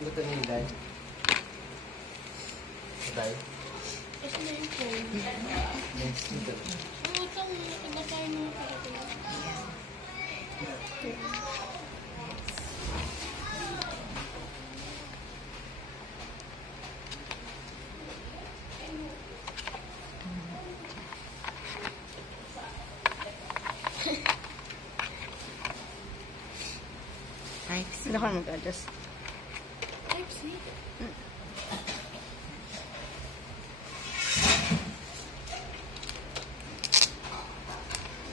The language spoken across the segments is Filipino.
Luto niyo yung day. Day. Kasi na yung phone. Yes, luto. Utang, iba tayo mga kapatid. Hindi ako mag-adjust. Type C.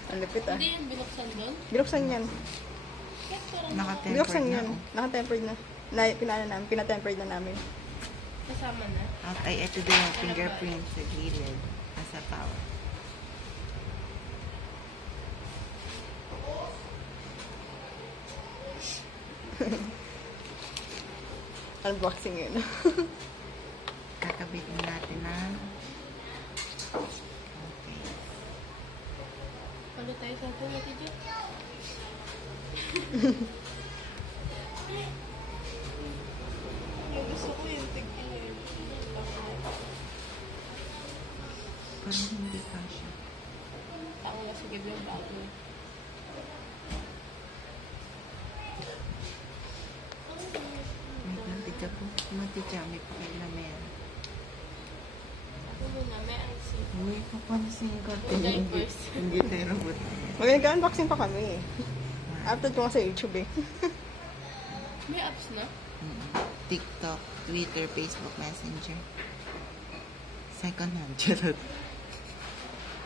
Ang lupit ah. Hindi yan binuksan doon. Binuksan yan. Bakit parang Binuksan Naka-tempered na. yan. Naka-tempered na. Pina-tempered na namin. kasama na? At ay, ito din yung fingerprint sa gilid. Nasa power. Unboxing yun. Kakabitin natin na. Okay. Ano tayo sa ito natin dyan? Yung gusto ko yung tigil. Parang hindi pa siya. Tako na sige yung bago. May plantika po. Matikya, may pakilamera. Ako muna, may IC. Uy, papansin ko. Diapers. Hindi tayo robot. Mag-unboxing pa kami eh. Upload ko nga sa YouTube eh. May apps na? TikTok, Twitter, Facebook Messenger. Second hand, charot.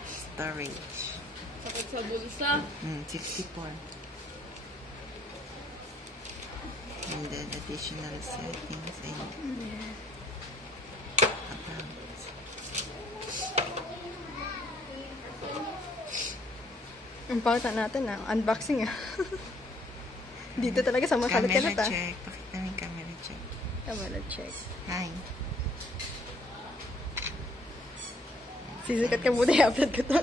Storage. Sakit sa bulsa. 64. And then additional settings and about. Ang pautan natin ah. Unboxing ah. Dito talaga sa mga Camera kalat-kalat ah. check. Pakita mo yung camera check. Camera check. Hi. Sisikat ka muna i-upload ko to.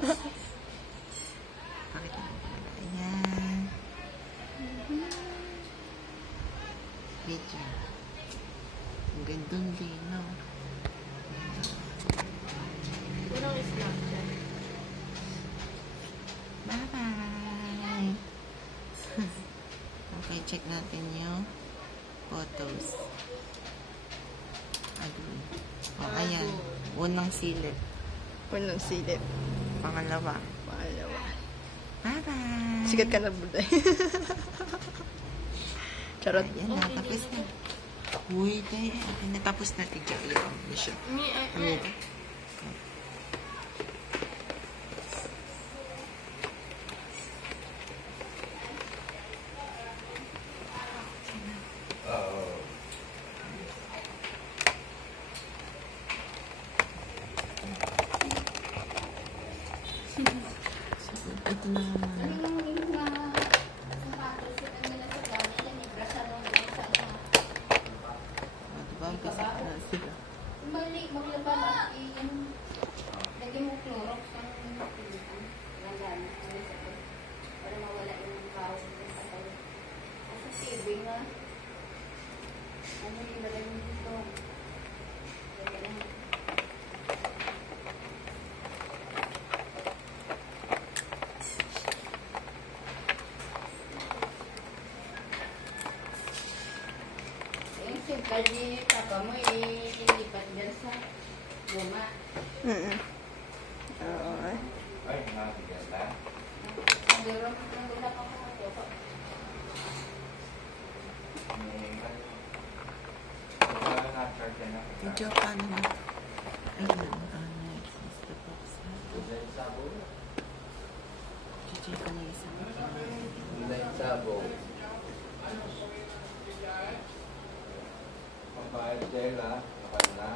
Pakita mo pala. Ayan. Video. Ang gandang linaw. Unang Snapchat. Bye-bye. Okay, check natin yung photos. Agad. Oh, ayan. Unang silip. Unang silip. Pangalawa. Pangalawa. Bye-bye. Sikat ka na buday. Charot. Ayan na, tapos na. Uy, tayo. Okay, natapos na tigya yung mission. Me, Ito na naman. Diba? Kasi sila. Maglaba, lagyan mo Clorox ang pilitan. Para mawala yung kaos ng patay. Kasi TV nga. Ano yung ilagay mo dito? Yung simple ni papa mo, ilipat dyan sa guma. Oo. Ay, nakakaganda. Meron ng wala pa ako. Na-charge na. Video pa naman. Ayun. Next is the box. Check ko na isa. Online sabo. Pambayad jail ha. Nakal na.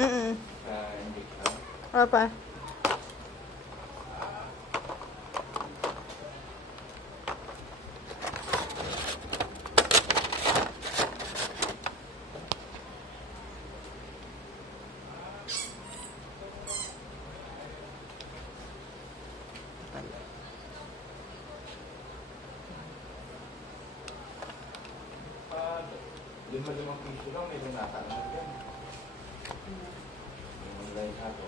Hindi ka. Apa? 5 piso lang, may nata naman yan. Yung online sabo.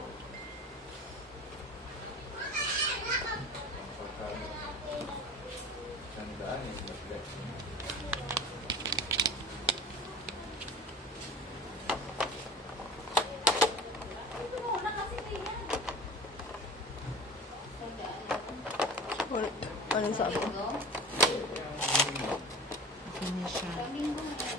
Ang pagkano. Sandaan eh, mag-flex. Ito mo na kasi kaya. Sandaan lang. Anong sabi? Linggo? Okay na siya. Linggo na.